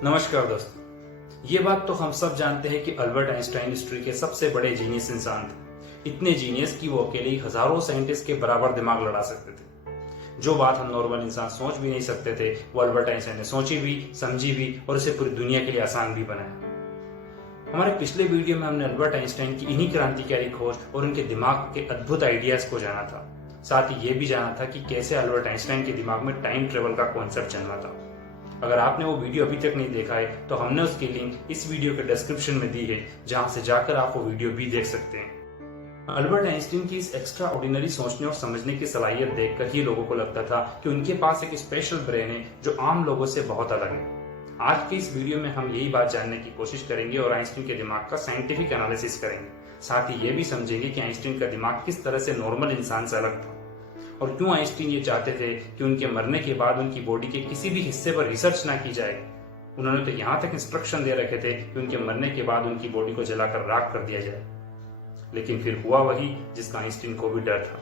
नमस्कार दोस्तों, ये बात तो हम सब जानते हैं कि अल्बर्ट आइंस्टाइन हिस्ट्री के सबसे बड़े जीनियस इंसान थे। इतने जीनियस कि वो अकेले ही हजारों साइंटिस्ट के बराबर दिमाग लड़ा सकते थे। जो बात हम नॉर्मल इंसान सोच भी नहीं सकते थे, वो अल्बर्ट आइंस्टाइन ने सोची भी, समझी भी और इसे पूरी दुनिया के लिए आसान भी बनाया। हमारे पिछले वीडियो में हमने अल्बर्ट आइंस्टाइन की इन्हीं क्रांतिकारी खोज और उनके दिमाग के अद्भुत आइडियाज को जाना था। साथ ही ये भी जाना था कि कैसे अल्बर्ट आइंस्टाइन के दिमाग में टाइम ट्रेवल का कॉन्सेप्ट जन्मा था। अगर आपने वो वीडियो अभी तक नहीं देखा है तो हमने उसकी लिंक इस वीडियो के डिस्क्रिप्शन में दी है, जहां से जाकर आप वो वीडियो भी देख सकते हैं। अल्बर्ट आइंस्टीन की इस एक्स्ट्रा ऑर्डिनरी सोचने और समझने की सलाहियत देखकर ही लोगों को लगता था कि उनके पास एक स्पेशल ब्रेन है जो आम लोगों से बहुत अलग है। आज के इस वीडियो में हम यही बात जानने की कोशिश करेंगे और आइंस्टीन के दिमाग का साइंटिफिक एनालिसिस करेंगे। साथ ही ये भी समझेंगे कि आइंस्टीन का दिमाग किस तरह से नॉर्मल इंसान से अलग था और क्यों आइंस्टीन ये चाहते थे कि उनके मरने के बाद उनकी बॉडी के किसी भी हिस्से पर रिसर्च ना की जाए। उन्होंने तो यहाँ तक इंस्ट्रक्शन दे रखे थे कि उनके मरने के बाद उनकी बॉडी को जलाकर राख कर दिया जाए, लेकिन फिर हुआ वही जिसका आइंस्टीन को भी डर था।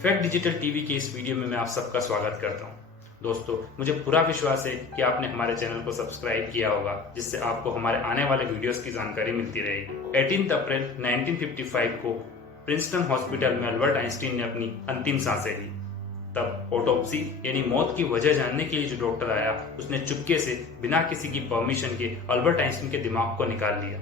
फैक्ट डिजिटल टीवी के इस वीडियो में मैं आप सबका स्वागत करता हूँ। दोस्तों, मुझे पूरा विश्वास है कि आपने हमारे चैनल को सब्सक्राइब किया होगा, जिससे आपको हमारे आने वाले वीडियोस की जानकारी मिलती रहेगी। 18 अप्रैल 1955 को प्रिंसटन हॉस्पिटल में अल्बर्ट आइंस्टीन ने अपनी अंतिम सांसें ली। तब ऑटोप्सी यानी मौत की वजह जानने के लिए जो डॉक्टर आया, उसने चुपके से बिना किसी की परमिशन के अल्बर्ट आइंस्टीन के दिमाग को निकाल लिया।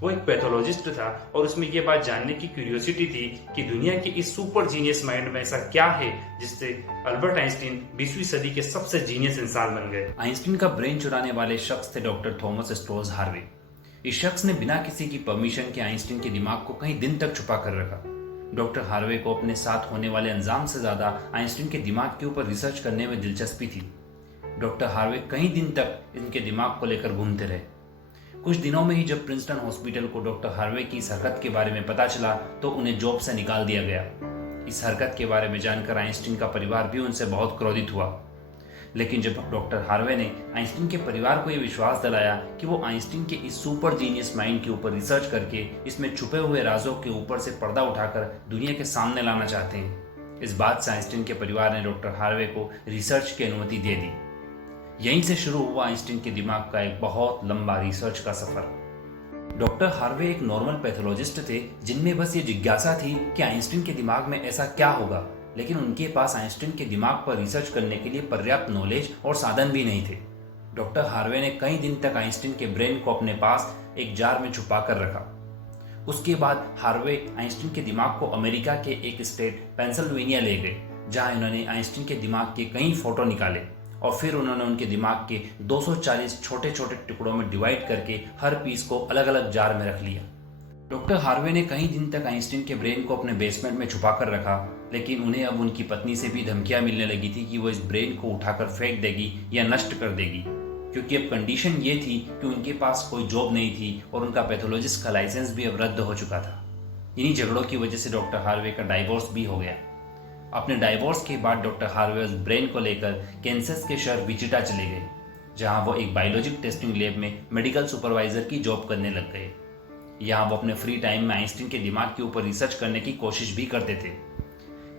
वो एक पैथोलॉजिस्ट था और उसमें यह बात जानने की क्यूरियोसिटी थी कि दुनिया के इस सुपर जीनियस माइंड में ऐसा क्या है जिससे अल्बर्ट आइंस्टीन 20वीं सदी के सबसे जीनियस इंसान बन गए। आइंस्टीन का ब्रेन चुराने वाले शख्स थे डॉक्टर थॉमस स्ट्रोज हार्वे। इस शख्स ने बिना किसी की परमिशन के आइंस्टीन के दिमाग को कई दिन तक छुपा कर रखा। डॉक्टर हार्वे को अपने साथ होने वाले अंजाम से ज्यादा आइंस्टीन के दिमाग के ऊपर रिसर्च करने में दिलचस्पी थी। डॉक्टर हार्वे कई दिन तक इनके दिमाग को लेकर घूमते रहे। कुछ दिनों में ही जब प्रिंसटन हॉस्पिटल को डॉक्टर हार्वे की इस हरकत के बारे में पता चला तो उन्हें जॉब से निकाल दिया गया। इस हरकत के बारे में जानकर आइंस्टीन का परिवार भी उनसे बहुत क्रोधित हुआ, लेकिन जब डॉक्टर हार्वे ने आइंस्टीन के परिवार को यह विश्वास दिलाया कि वो आइंस्टीन के इस सुपर जीनियस माइंड के ऊपर रिसर्च करके इसमें छुपे हुए राजों के ऊपर से पर्दा उठाकर दुनिया के सामने लाना चाहते हैं, इस बात से आइंस्टीन के परिवार ने डॉक्टर हार्वे को रिसर्च की अनुमति दे दी। यहीं से शुरू हुआ आइंस्टीन के दिमाग का एक बहुत लंबा रिसर्च का सफर। डॉक्टर हार्वे एक नॉर्मल पैथोलॉजिस्ट थे जिनमें बस ये जिज्ञासा थी कि आइंस्टीन के दिमाग में ऐसा क्या होगा, लेकिन उनके पास आइंस्टीन के दिमाग पर रिसर्च करने के लिए पर्याप्त नॉलेज और साधन भी नहीं थे। डॉक्टर हार्वे ने कई दिन तक आइंस्टीन के ब्रेन को अपने पास एक जार में छुपा कर रखा। उसके बाद हार्वे आइंस्टीन के दिमाग को अमेरिका के एक स्टेट पेंसिल्वेनिया ले गए, जहां इन्होंने आइंस्टीन के दिमाग के कई फोटो निकाले और फिर उन्होंने उनके दिमाग के 240 छोटे छोटे टुकड़ों में डिवाइड करके हर पीस को अलग अलग जार में रख लिया। डॉक्टर हार्वे ने कई दिन तक आइंस्टीन के ब्रेन को अपने बेसमेंट में छुपा कर रखा, लेकिन उन्हें अब उनकी पत्नी से भी धमकियां मिलने लगी थी कि वो इस ब्रेन को उठाकर फेंक देगी या नष्ट कर देगी, क्योंकि अब कंडीशन ये थी कि उनके पास कोई जॉब नहीं थी और उनका पैथोलॉजिस्ट का लाइसेंस भी अब रद्द हो चुका था। इन्हीं झगड़ों की वजह से डॉक्टर हार्वे का डाइवोर्स भी हो गया। अपने डाइवोर्स के बाद डॉक्टर हार्वे उस ब्रेन को लेकर कैंसस के शहर विचिटा चले गए, जहां वो एक बायोलॉजिक टेस्टिंग लैब में मेडिकल सुपरवाइजर की जॉब करने लग गए। यहाँ वो अपने फ्री टाइम में आइंस्टीन के दिमाग के ऊपर रिसर्च करने की कोशिश भी करते थे।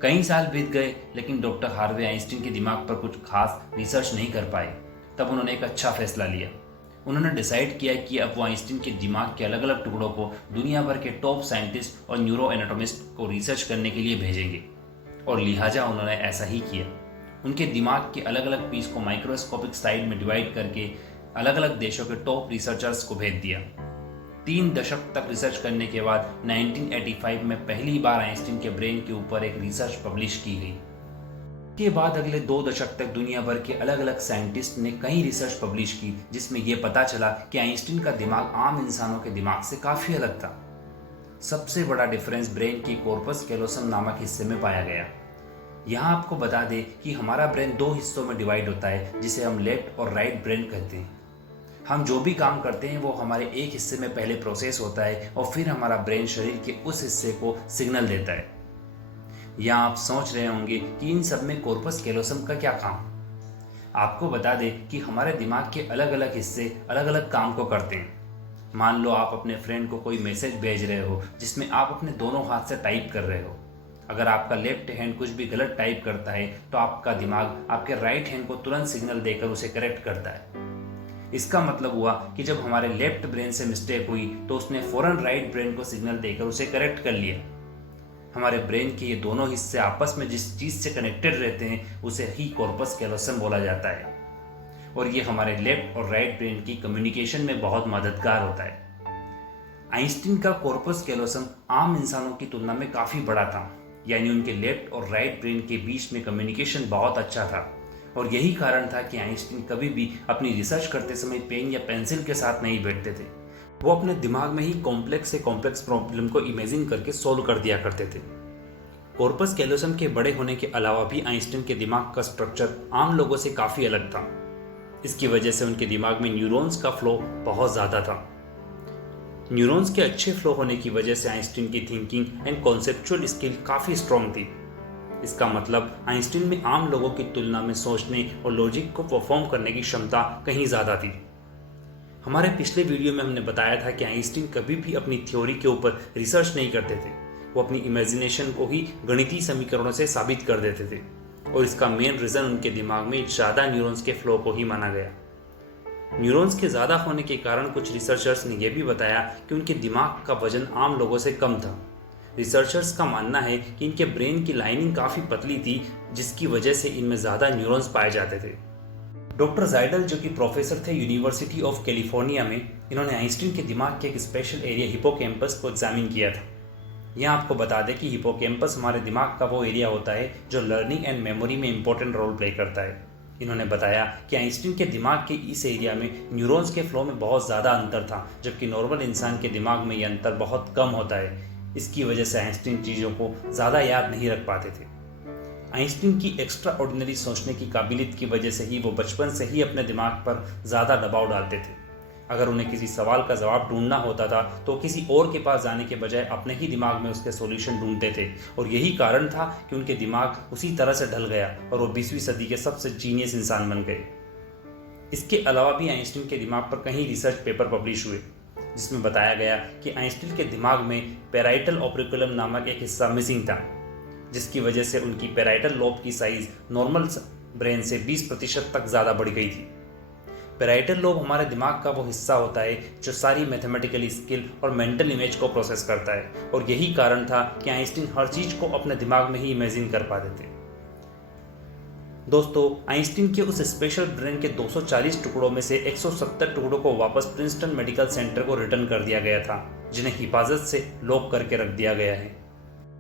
कई साल बीत गए, लेकिन डॉक्टर हार्वे आइंस्टीन के दिमाग पर कुछ खास रिसर्च नहीं कर पाए। तब उन्होंने एक अच्छा फैसला लिया। उन्होंने डिसाइड किया कि अब वो आइंस्टीन के दिमाग के अलग अलग टुकड़ों को दुनिया भर के टॉप साइंटिस्ट और न्यूरो एनाटोमिस्ट को रिसर्च करने के लिए भेजेंगे, और लिहाजा उन्होंने ऐसा ही किया। उनके दिमाग के अलग अलग पीस को माइक्रोस्कोपिक साइड में डिवाइड करके अलग अलग देशों के टॉप रिसर्चर्स को भेज दिया। 3 दशक तक रिसर्च करने के बाद 1985 में पहली बार आइंस्टीन के ब्रेन के ऊपर एक रिसर्च पब्लिश की गई। के बाद अगले 2 दशक तक दुनिया भर के अलग अलग साइंटिस्ट ने कई रिसर्च पब्लिश की, जिसमें यह पता चला कि आइंस्टीन का दिमाग आम इंसानों के दिमाग से काफी अलग था। सबसे बड़ा डिफरेंस ब्रेन की कॉर्पस कैलोसम नामक हिस्से में पाया गया। यहाँ आपको बता दें कि हमारा ब्रेन 2 हिस्सों में डिवाइड होता है, जिसे हम लेफ्ट और राइट ब्रेन कहते हैं। हम जो भी काम करते हैं वो हमारे एक हिस्से में पहले प्रोसेस होता है और फिर हमारा ब्रेन शरीर के उस हिस्से को सिग्नल देता है। यहाँ आप सोच रहे होंगे कि इन सब में कॉर्पस कैलोसम का क्या काम। आपको बता दें कि हमारे दिमाग के अलग अलग हिस्से अलग अलग काम को करते हैं। मान लो आप अपने फ्रेंड को कोई मैसेज भेज रहे हो जिसमें आप अपने दोनों हाथ से टाइप कर रहे हो। अगर आपका लेफ्ट हैंड कुछ भी गलत टाइप करता है तो आपका दिमाग आपके राइट हैंड को तुरंत सिग्नल देकर उसे करेक्ट करता है। इसका मतलब हुआ कि जब हमारे लेफ्ट ब्रेन से मिस्टेक हुई तो उसने फौरन राइट ब्रेन को सिग्नल देकर उसे करेक्ट कर लिया। हमारे ब्रेन के ये दोनों हिस्से आपस में जिस चीज से कनेक्टेड रहते हैं उसे ही कॉर्पस कैलोसम बोला जाता है, और ये हमारे लेफ्ट और राइट ब्रेन की कम्युनिकेशन में बहुत मददगार होता है। आइंस्टीन का कॉर्पस कैलोसम आम इंसानों की तुलना में काफी बड़ा था, यानी उनके लेफ्ट और राइट ब्रेन के बीच में कम्युनिकेशन बहुत अच्छा था, और यही कारण था कि आइंस्टीन कभी भी अपनी रिसर्च करते समय पेन या पेंसिल के साथ नहीं बैठते थे। वो अपने दिमाग में ही कॉम्प्लेक्स से कॉम्प्लेक्स प्रॉब्लम को इमेजिन करके सोल्व कर दिया करते थे। कॉर्पस कैलोसम के बड़े होने के अलावा भी आइंस्टीन के दिमाग का स्ट्रक्चर आम लोगों से काफी अलग था। इसकी वजह से उनके दिमाग में न्यूरॉन्स का फ्लो बहुत ज्यादा था। न्यूरॉन्स के अच्छे फ्लो होने की वजह से आइंस्टीन की थिंकिंग एंड कॉन्सेप्चुअल स्किल काफी स्ट्रांग थी। इसका मतलब आइंस्टीन में आम लोगों की तुलना में सोचने और लॉजिक को परफॉर्म करने की क्षमता कहीं ज्यादा थी। हमारे पिछले वीडियो में हमने बताया था कि आइंस्टीन कभी भी अपनी थ्योरी के ऊपर रिसर्च नहीं करते थे, वो अपनी इमेजिनेशन को ही गणितीय समीकरणों से साबित कर देते थे, और इसका मेन रीजन उनके दिमाग में ज्यादा न्यूरॉन्स के फ्लो को ही माना गया। न्यूरॉन्स के ज्यादा होने के कारण कुछ रिसर्चर्स ने यह भी बताया कि उनके दिमाग का वजन आम लोगों से कम था। रिसर्चर्स का मानना है कि इनके ब्रेन की लाइनिंग काफी पतली थी, जिसकी वजह से इनमें ज्यादा न्यूरॉन्स पाए जाते थे। डॉक्टर जाइडल, जो कि प्रोफेसर थे यूनिवर्सिटी ऑफ कैलिफोर्निया में, इन्होंने आइंस्टीन के दिमाग के एक स्पेशल एरिया हिपोकैम्पस को एग्जामिन किया था। यहाँ आपको बता दें कि हिपोकैम्पस हमारे दिमाग का वो एरिया होता है जो लर्निंग एंड मेमोरी में इंपॉर्टेंट रोल प्ले करता है। इन्होंने बताया कि आइंस्टीन के दिमाग के इस एरिया में न्यूरॉन्स के फ्लो में बहुत ज़्यादा अंतर था, जबकि नॉर्मल इंसान के दिमाग में यह अंतर बहुत कम होता है। इसकी वजह से आइंस्टीन चीज़ों को ज़्यादा याद नहीं रख पाते थे। आइंस्टीन की एक्स्ट्रा ऑर्डिनरी सोचने की काबिलियत की वजह से ही वो बचपन से ही अपने दिमाग पर ज़्यादा दबाव डालते थे। अगर उन्हें किसी सवाल का जवाब ढूंढना होता था तो किसी और के पास जाने के बजाय अपने ही दिमाग में उसके सॉल्यूशन ढूंढते थे, और यही कारण था कि उनके दिमाग उसी तरह से ढल गया और वो 20वीं सदी के सबसे जीनियस इंसान बन गए। इसके अलावा भी आइंस्टीन के दिमाग पर कई रिसर्च पेपर पब्लिश हुए, जिसमें बताया गया कि आइंस्टीन के दिमाग में पैराइटल ऑप्रिकुलम नामक एक हिस्सा मिसिंग था, जिसकी वजह से उनकी पैराइटल लोब की साइज नॉर्मल ब्रेन से 20% तक ज़्यादा बढ़ गई थी। पैराइटल लोब हमारे दिमाग का वो हिस्सा होता है जो सारी मैथमेटिकल स्किल और मेंटल इमेज को प्रोसेस करता है, और यही कारण था कि आइंस्टीन हर चीज को अपने दिमाग में ही इमेजिन कर पाते थे। दोस्तों, आइंस्टीन के उस स्पेशल ब्रेन के 240 टुकड़ों में से 170 टुकड़ों को वापस प्रिंसटन मेडिकल सेंटर को रिटर्न कर दिया गया था, जिन्हें हिफाजत से लॉक करके रख दिया गया है।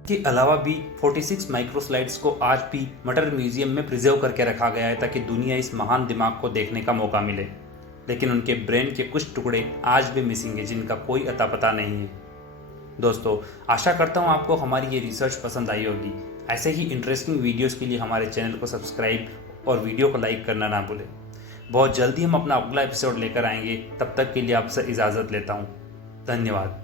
इसके अलावा भी 46 माइक्रोस्लाइड्स को आज भी मटर म्यूजियम में प्रिजर्व करके रखा गया है ताकि दुनिया इस महान दिमाग को देखने का मौका मिले। लेकिन उनके ब्रेन के कुछ टुकड़े आज भी मिसिंग है, जिनका कोई अता पता नहीं है। दोस्तों, आशा करता हूँ आपको हमारी ये रिसर्च पसंद आई होगी। ऐसे ही इंटरेस्टिंग वीडियोस के लिए हमारे चैनल को सब्सक्राइब और वीडियो को लाइक करना ना भूलें। बहुत जल्दी हम अपना अगला एपिसोड लेकर आएंगे। तब तक के लिए आपसे इजाज़त लेता हूँ। धन्यवाद।